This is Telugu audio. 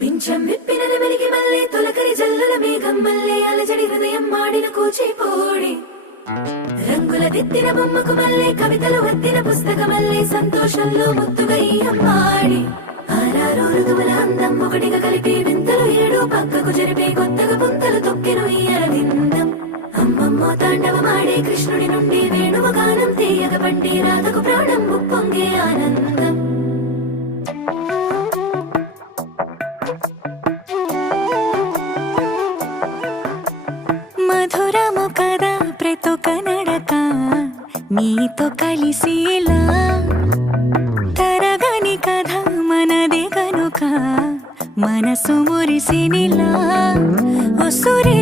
పింఛం విప్పిన నెమలికి మల్లె తొలకరి జల్లుల మేఘం మల్లె అలజడి హృదయం మాడిన కూచిపోడి రంగుల దిద్దిన బొమ్మకు మల్లె కవితలు వద్దిన పుస్తక మల్లె సంతోషంలో ముద్దుగా ఈ అమ్మాడి ఆరారు ఋతువుల అందం ఒకటిగా కలిపి వింతలు ఏడు పక్కకు జరిపే కొత్తగా పుంతలు తొక్కెను ఈ అరవిందం అమ్మమ్మో తాండవమాడే కృష్ణుడి నుండి వేణువ గానం తీయగ పండి రాతకు ప్రాణం ఉప్పొంగే ఆనందం మధురము కదా ప్రతొక నడక నీతో కలిసేలా తరగని కథ మనదే కనుక మనసు మురిసినిలా ఒసురే